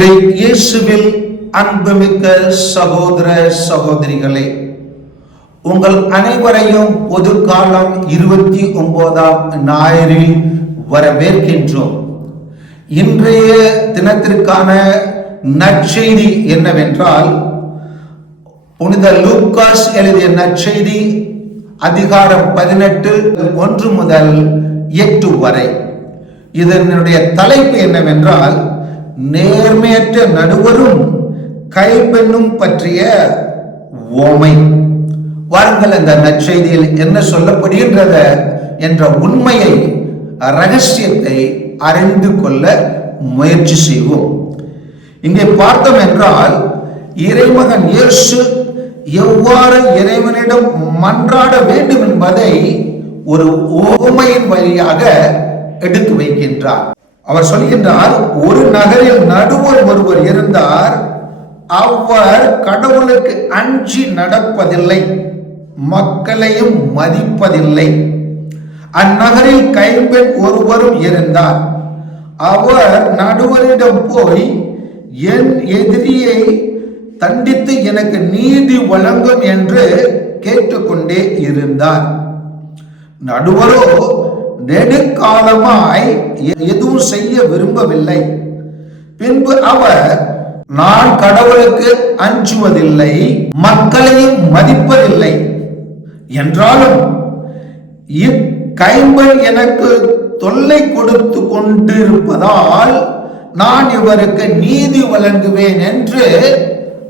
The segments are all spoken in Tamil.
இயேசுவில் அன்புமிக்க சகோதர சகோதரிகளே உங்கள் அனைவரையும் பொது காலம் இருபத்தி ஒன்பதாம் ஞாயிறில் வரவேற்கின்றோம். இன்றைய தினத்திற்கான நற்செய்தி என்னவென்றால் புனித லூக்காஸ் எழுதிய நற்செய்தி அதிகாரம் பதினெட்டு ஒன்று முதல் எட்டு வரை. இதனுடைய தலைப்பு என்னவென்றால் நேர்மையற்ற நடுவரும் கைப்பெண்ணும் பற்றிய ஓமை. வாருங்கள் அந்த நற்செய்தியில் என்ன சொல்லப்படுகின்றத என்ற உண்மையை ரகசியத்தை அறிந்து கொள்ள முயற்சி செய்வோம். இங்கே பார்த்தோம் என்றால் இறைமகன் இயேசு எவ்வாறு இறைவனிடம் மன்றாட வேண்டும் என்பதை ஒரு ஓமையின் வழியாக எடுத்து வைக்கின்றார். அவர் சொல்கின்றார் ஒரு நகரில் நடுவர் ஒருவர் இருந்தார் அவர் கடவுளுக்கு அஞ்சி நடப்பதில்லை மக்களையும் மதிப்பதில்லை. அந்நகரில் கைம்பெண் ஒருவரும் இருந்தார். அவர் நடுவரிடம் போய் என் எதிரியை தண்டித்து எனக்கு நீதி வழங்கும் என்று கேட்டுக்கொண்டே இருந்தார். நடுவரோ நெடுக்காலமாய் எதுவும் செய்ய விரும்பவில்லை. பின்பு அவர் நான் கடவுளுக்கு அஞ்சுவதில்லை மக்களையும் மதிப்பதில்லை. என்றாலும் இக்கைம்பன் எனக்கு தொல்லை கொடுத்து கொண்டிருப்பதால் நான் இவருக்கு நீதி வழங்குவேன் என்று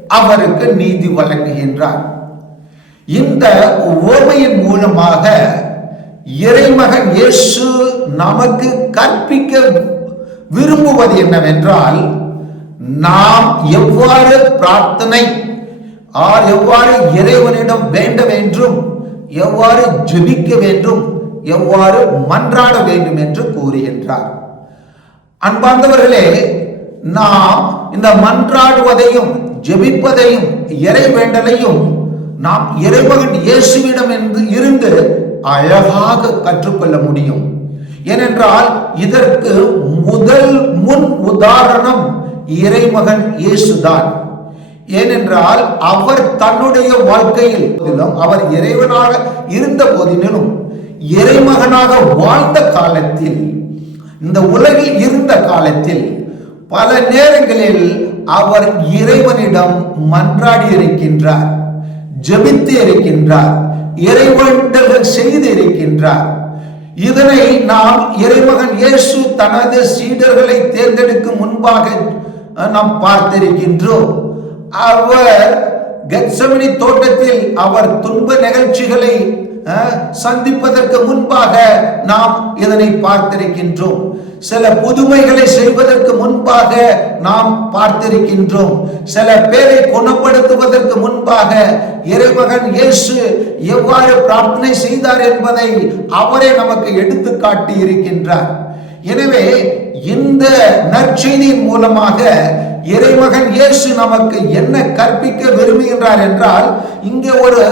அவருக்கு நீதி வழங்குகின்றார். இந்த உவமையின் மூலமாக இறைமகன் இயேசு நமக்கு கற்பிக்க விரும்புவது என்னவென்றால் நாம் எவ்வாறு பிரார்த்தனை ஆர் எவ்வாறு இறைவனிடம் வேண்ட வேண்டும் எவ்வாறு ஜெபிக்க வேண்டும் எவ்வாறு மன்றாட வேண்டும் என்று கூறுகின்றார். அன்பார்ந்தவர்களே நாம் இந்த மன்றாடுவதையும் ஜெபிப்பதையும் இறை வேண்டலையும் நாம் இறைமகன் இயேசுவிடம் என்று இருந்து அழகாக கற்றுக்கொள்ள முடியும். ஏனென்றால் இதற்கு முதல் முன் உதாரணம் இறைமகன் இயேசுதான். ஏனென்றால் அவர் தன்னுடைய வாழ்க்கையில் அவர் இறைவனாக இருந்த போதினும் இறைமகனாக வாழ்ந்த காலத்தில் இந்த உலகில் இருந்த காலத்தில் பல நேரங்களில் அவர் இறைவனிடம் மன்றாடி இருக்கின்றார் ஜெபித்து இருக்கின்றார். இறைவண்டல்கள் செய்து இருக்கின்றார் இதனை நாம் இறைமகன் இயேசு தனது சீடர்களை தேர்ந்தெடுக்கும் முன்பாக நாம் பார்த்திருக்கின்றோம். அவர் கெட்சமனி தோட்டத்தில் அவர் துன்ப நிகழ்ச்சிகளை சந்திப்பதற்கு முன்பாக நாம் இதனை பார்த்திருக்கின்றோம். சில புதுமைகளை செய்வதற்கு முன்பாக நாம் பார்த்திருக்கின்றோம். சில பேரை குணப்படுத்துவதற்கு முன்பாக இறைமகன் இயேசு எவ்வாறு பிரார்த்தனை செய்தார் என்பதை அவரே நமக்கு எடுத்து காட்டி இருக்கின்றார் எனவே இந்த நற்செய்தியின் மூலமாக இறைமகன் இயேசு நமக்கு என்ன கற்பிக்க விரும்புகின்றார் என்றால் இங்கே ஒரு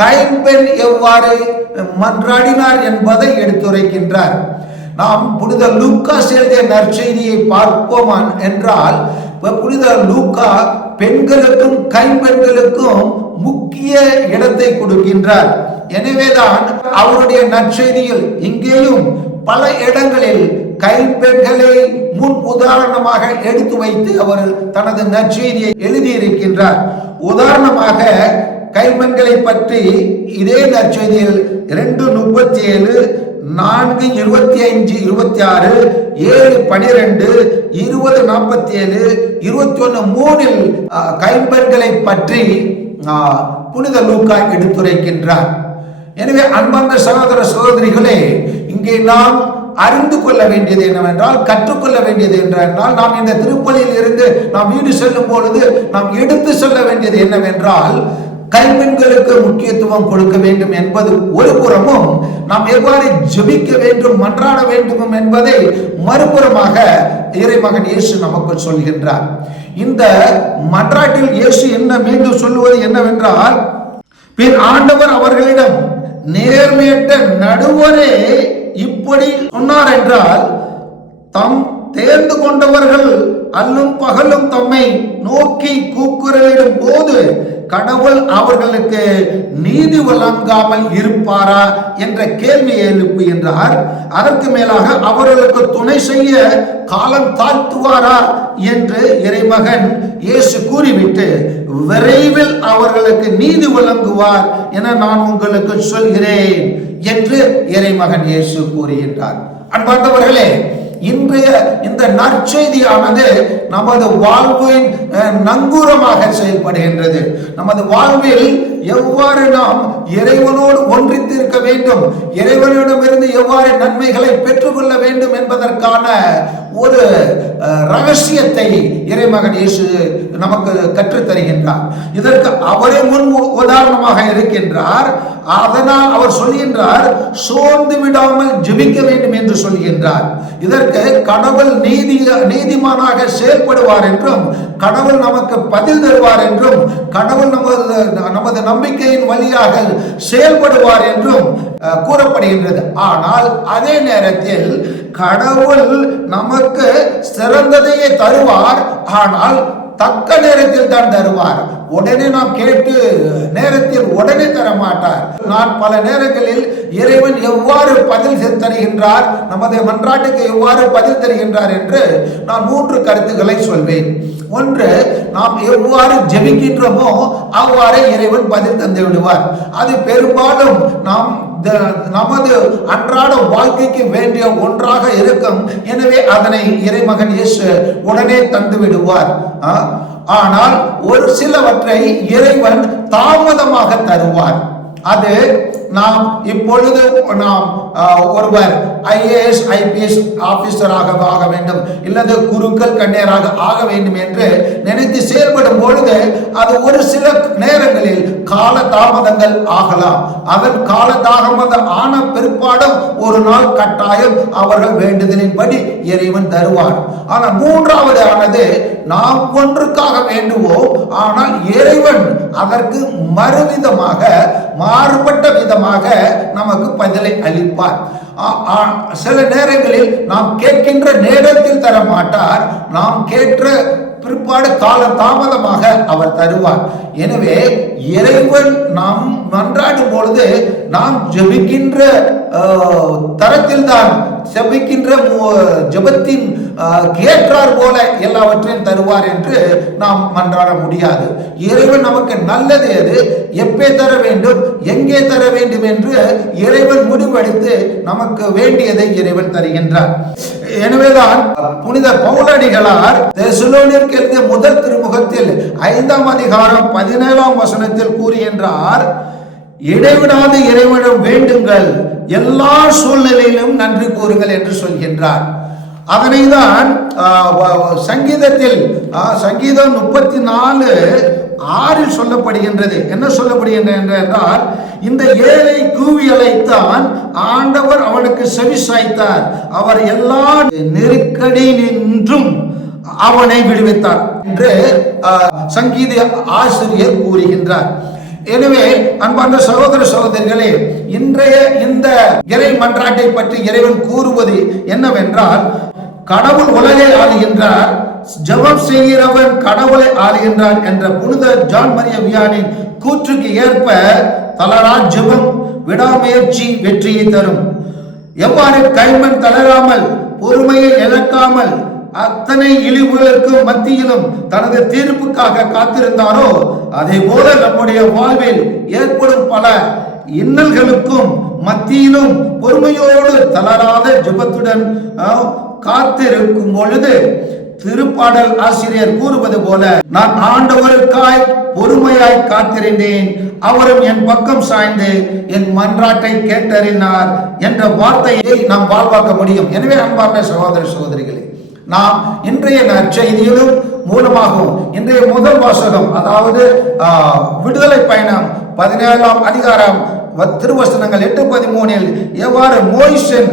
கைம்பெண் எவ்வாறு மன்றாடினார் என்பதை எடுத்துரைக்கின்றார். நாம் புனித லூக்கா எழுதிய நற்செய்தியை பார்ப்போம் என்றால் புனித லூக்கா பெண்களுக்கும் கைம்பெண்களுக்கும் முக்கிய இடத்தை கொடுக்கின்றார். எனவேதான் அவருடைய நற்செய்தியில் இங்கேயும் பல இடங்களில் கைப்பெண்களை முன் உதாரணமாக எடுத்து வைத்து அவர் தனது நற்செய்தியை எழுதியிருக்கின்றார். உதாரணமாக கைம்பெண்களை பற்றி இதே நற்செய்தியில் இரண்டு முப்பத்தி ஏழு நான்கு இருபத்தி அஞ்சு இருபத்தி ஆறு ஏழு பனிரெண்டு இருபது நாற்பத்தி ஏழு இருபத்தி ஒன்று மூணில் கைம்பெண்களை பற்றி புனித லூக்கா எடுத்துரைக்கின்றார். எனவே அன்பார்ந்த சகோதர சகோதரிகளே இங்கே நாம் அறிந்து கொள்ள வேண்டியது என்னவென்றால் கற்றுக்கொள்ள வேண்டியது என்றால் நாம் இந்த திருப்பலியில் இருந்து நாம் வீடு செல்லும் பொழுது நாம் எடுத்து செல்ல வேண்டியது என்னவென்றால் கைப்பெண்களுக்கு முக்கியத்துவம் கொடுக்க வேண்டும் என்பது ஒரு புறமும் நாம் எவ்வாறு ஜபிக்க வேண்டும் மன்றாட வேண்டும் என்பதை மறுபுறமாக இறைமகன் இயேசு நமக்கு சொல்கின்றார். இந்த மன்றாட்டில் இயேசு என்ன மீண்டும் சொல்லுவது என்னவென்றால் பின் ஆண்டவர் அவர்களிடம் நேர்மையற்ற நடுவரே இப்படி சொன்னார் என்றால் தம் தேர்ந்து கொண்டவர்கள் அல்லும் பகலும் தம்மை நோக்கி கூக்குரலிடும் போது கடவுள் அவர்களுக்கு நீதி வழங்காமல் இருப்பாரா என்ற கேள்வியை எழுப்புகின்றார் அதற்கு மேலாக அவர்களுக்கு துணை செய்ய காலம் தாழ்த்துவாரா என்று இறைமகன் இயேசு கூறிவிட்டு விரைவில் அவர்களுக்கு நீதி வழங்குவார் என நான் உங்களுக்கு சொல்கிறேன் என்று இறைமகன் இயேசு கூறுகின்றார் அன்பார்ந்தவர்களே இன்றைய இந்த நற்செய்தியானது நமது வாழ்வின் அஹ், நங்கூரமாக செயல்படுகின்றது. நமது வாழ்வில் எவ்வாறு நாம் இறைவனோடு ஒன்றித்திருக்க வேண்டும்? இறைவனிடமிருந்து எவ்வாறு நன்மைகளை பெற்றுக்கொள்ள வேண்டும் என்பதற்கான ஒரு ரகசியத்தை இறைமகன் இயேசு நமக்கு கற்றுத் தருகின்றார் இதற்கு அவரே முன் உதாரணமாக இருக்கின்றார். அதனால் அவர் சொல்கின்றார் சோர்ந்து விடாமல் ஜெபிக்க வேண்டும் என்று சொல்கின்றார். இதற்கு கடவுள் நீதி நீதிமானாக செயல்படுவார் என்றும் கடவுள் நமக்கு பதில் தருவார் என்றும் கடவுள் நமது நமது நம்பிக்கையின் வழியாக செயல்படுவார் என்றும் கூறப்படுகின்றது. ஆனால் அதே நேரத்தில் கடவுள் நமக்கு சிறந்ததையே தருவார். ஆனால் தக்க நேரத்தில் தான் தருவார். உடனே நாம் கேட்டு நேரத்தில் உடனே தர மாட்டார் நான் பல நேரங்களில் இறைவன் எவ்வாறு பதில் தருகின்றார் நமது மன்றாட்டுக்கு எவ்வாறு பதில் தருகின்றார் என்று நான் மூன்று கருத்துக்களை சொல்வேன். ஒன்று நாம் எவ்வாறு ஜெபிக்கின்றோமோ அவ்வாறே இறைவன் பதில் தந்து விடுவார். அது பெரும்பாலும் நாம் த- நமது அன்றாட வாழ்க்கைக்கு வேண்டிய ஒன்றாக இருக்கும். எனவே அதனை இறைமகன் இயேசு உடனே தந்து விடுவார். ஆனால் ஒரு சிலவற்றை இறைவன் தாமதமாக தருவார். அது நாம் இப்பொழுது நாம் ஒருவர் ஐஏஎஸ் ஐபிஎஸ் ஆபீசராக ஆக வேண்டும். இல்லது குருக்கள் கண்ணியராக ஆக வேண்டும் என்று நினைத்து செயல்படும் பொழுது அது ஒரு சில நேரங்களில் கால தாமதங்கள் ஆகலாம். அதன் கால தாமதம் ஆன பிற்பாடும் ஒரு நாள் கட்டாயம் அவர்கள் வேண்டுதலின்படி இறைவன் தருவார். ஆனால் மூன்றாவது ஆனது நாம் ஒன்றுக்காக வேண்டுவோம் ஆனால் இறைவன் அதற்கு மறுவிதமாக மாறுபட்ட விதமாக நமக்கு பதிலை அளிப்பார். சில நேரங்களில் நாம் கேட்கின்ற நேரத்தில் தர மாட்டார் நாம் கேட்ட பிற்பாடு கால தாமதமாக அவர் தருவார். எனவே இறைவன் நாம் மன்றாடும் பொழுது நாம் ஜெபிக்கின்ற தரத்தில் தான் செபிக்கின்ற ஜெபத்தின் ஆஹ், போல எல்லாவற்றையும் தருவார் என்று நாம் மன்றாட முடியாது. இறைவன் நமக்கு நல்லது எது? எப்பே தர வேண்டும் எங்கே தர வேண்டும் என்று இறைவன் முடிவெடுத்து நமக்கு வேண்டியதை இறைவன் தருகின்றார். எனவேதான் புனித பவுலடிகளார் தெசலோனிற்கு எழுதிய முதல் திருமுகத்தில் ஐந்தாம் அதிகாரம் பதினேழாம் வசனத்தில் கூறுகின்றார் இடைவிடாது இறைவனிடம் வேண்டுங்கள். எல்லா சூழ்நிலையிலும் நன்றி கூறுங்கள் என்று சொல்கின்றார். அதனை தான் சங்கீதத்தில் சங்கீதம் முப்பத்தி நாலு ஆறில் சொல்லப்படுகின்றது. என்ன சொல்லப்படுகின்றது என்றால் இந்த ஏழை கூவி அழைத்தான் ஆண்டவர் அவனுக்கு செவி சாய்த்தார். அவர் எல்லா நெருக்கடி நின்றும் அவனை விடுவித்தார் என்று சங்கீத ஆசிரியர் கூறுகின்றார். எனவே அன்பார்ந்த சகோதர சகோதரிகளே இன்றைய இந்த இறை மன்றாட்டை பற்றி இறைவன் கூறுவது என்னவென்றால் கடவுள் உலகை ஆளுகின்றார் ஜெபம் செய்கிறவன் கடவுளை ஆளுகின்றார் என்ற புனித ஜான் மரிய வியானின் கூற்றுக்கு ஏற்ப தளரா ஜபம் விடாமுயற்சி வெற்றியை தரும். எவ்வாறு கைமண் தளராமல் பொறுமையை இழக்காமல் அத்தனை இழிவுகளுக்கும் மத்தியிலும் தனது தீர்ப்புக்காக காத்திருந்தாரோ அதே போல நம்முடைய வாழ்வில் ஏற்படும் பல இன்னல்களுக்கும் மத்தியிலும் பொறுமையோடு தளராத ஜபத்துடன் காத்திருக்கும் பொழுது திருப்பாடல் ஆசிரியர் கூறுவது போல நான் ஆண்டவருக்காய் பொறுமையாய் காத்திருந்தேன் அவரும் என் பக்கம் சாய்ந்து என் மன்றாட்டை கேட்டறினார் என்ற வார்த்தையை நாம் வாழ்வாக்க முடியும். எனவே அன்பார்ந்த சகோதர சகோதரிகளே நாம் இன்றைய நற்செய்தியிலும் மூலமாகவும் இன்றைய முதல் வாசகம் அதாவது விடுதலை பயணம் பதினேழாம் அதிகாரம் திருவசனங்கள் எட்டு பதிமூணில் எவ்வாறு மோயிஷன்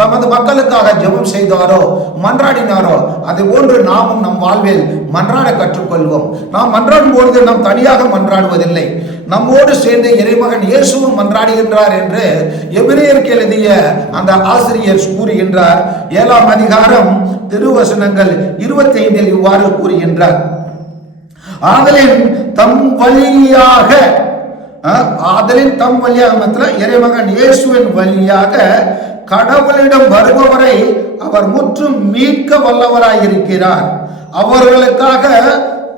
தமது மக்களுக்காக ஜெபம் செய்தாரோ மன்றாடினாரோ அது போன்று நாமும் நம் வாழ்வில் மன்றாட கற்றுக்கொள்வோம். நாம் மன்றாடும் பொழுது நாம் தனியாக மன்றாடுவதில்லை. நம்மோடு சேர்ந்து இறைமகன் இயேசுவும் மன்றாடுகின்றார் என்று எபிரேயருக்கு எழுதிய அந்த ஆசிரியர் கூறுகின்றார். ஏழாம் அதிகாரம் திருவசனங்கள் இருபத்தி ஐந்தில் இவ்வாறு கூறுகின்றார். ஆதலின் தம் வழியாக ஆதலின் தம் வழியாக மத்தில இறைமகன் இயேசுவின் வழியாக கடவுளிடம் வருபவரை அவர் முற்றும் மீட்க வல்லவராயிருக்கிறார். அவர்களுக்காக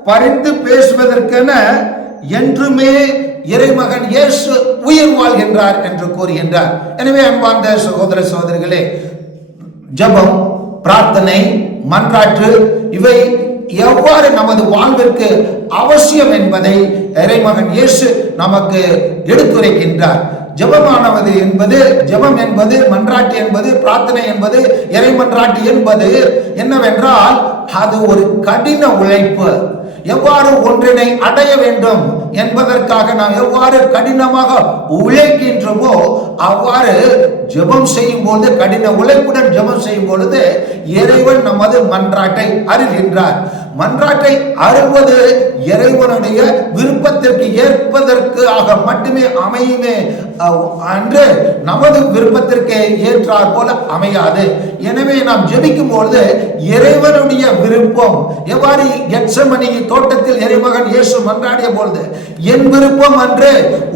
பறிந்து பேசுவதற்கென என்றுமே இறைமகன் இயேசு உயிர் வாழ்கின்றார் என்று கூறுகின்றார். எனவே அன்பார்ந்த சகோதர சகோதரிகளே ஜெபம் பிரார்த்தனை மன்றாற்று இவை எவ்வாறு நமது வாழ்விற்கு அவசியம் என்பதை இறைமகன் இயேசு நமக்கு எடுத்துரைக்கின்றார். ஜெபமானவது என்பது ஜெபம் என்பது மன்றாட்டு என்பது பிரார்த்தனை என்பது இறை மன்றாட்டு என்பது என்னவென்றால் அது ஒரு கடின உழைப்பு. எவ்வாறு ஒன்றினை அடைய வேண்டும்? என்பதற்காக நாம் எவ்வாறு கடினமாக உழைக்கின்றோமோ அவ்வாறு ஜெபம் செய்யும் பொழுது கடின உழைப்புடன் ஜெபம் செய்யும் பொழுது இறைவன் நமது மன்றாட்டை அறிகின்றார் மன்றாட்டை அருவது இறைவனுடைய விருப்பத்திற்கு ஏற்பதற்காக மட்டுமே அமையுமே அன்று நமது விருப்பத்திற்கு ஏற்றார் போல அமையாது. எனவே நாம் ஜெபிக்கும் பொழுது இறைவனுடைய விருப்பம் எவ்வாறு எச்சமணி தோட்டத்தில் இறைமகன் இயேசு மன்றாடிய பொழுது என் விருப்பம் அன்று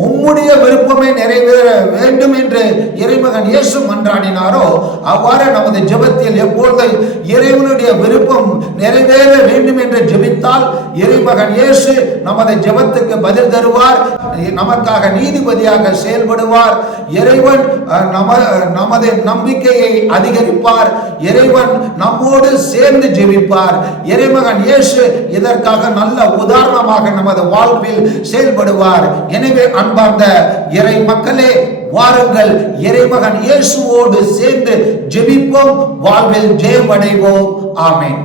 உம்முடைய விருப்பமே நிறைவேற வேண்டும் என்று இறைமகன் இயேசு மன்றாடினாரோ அவ்வாறு நமது ஜெபத்தில் எப்பொழுது இறைவனுடைய விருப்பம் நிறைவேற வேண்டும் என்று ஜெபித்தால் இறைமகன் இயேசு நமது ஜெபத்துக்கு பதில் தருவார். நமக்காக நீதிபதியாக செயல்படுவார். இறைவன் நம நமது நம்பிக்கையை அதிகரிப்பார். இறைவன் நம்மோடு சேர்ந்து ஜெபிப்பார். இறைமகன் இயேசு இதற்காக நல்ல உதாரணமாக நமது வாழ்வில் செயல்படுவார். எனவே அன்பார்ந்த இறை மக்களே வாருங்கள். இறைமகன் இயேசுவோடு சேர்ந்து ஜெபிப்போம். வாழ்வில் ஜெயமடைவோம். ஆமேன்.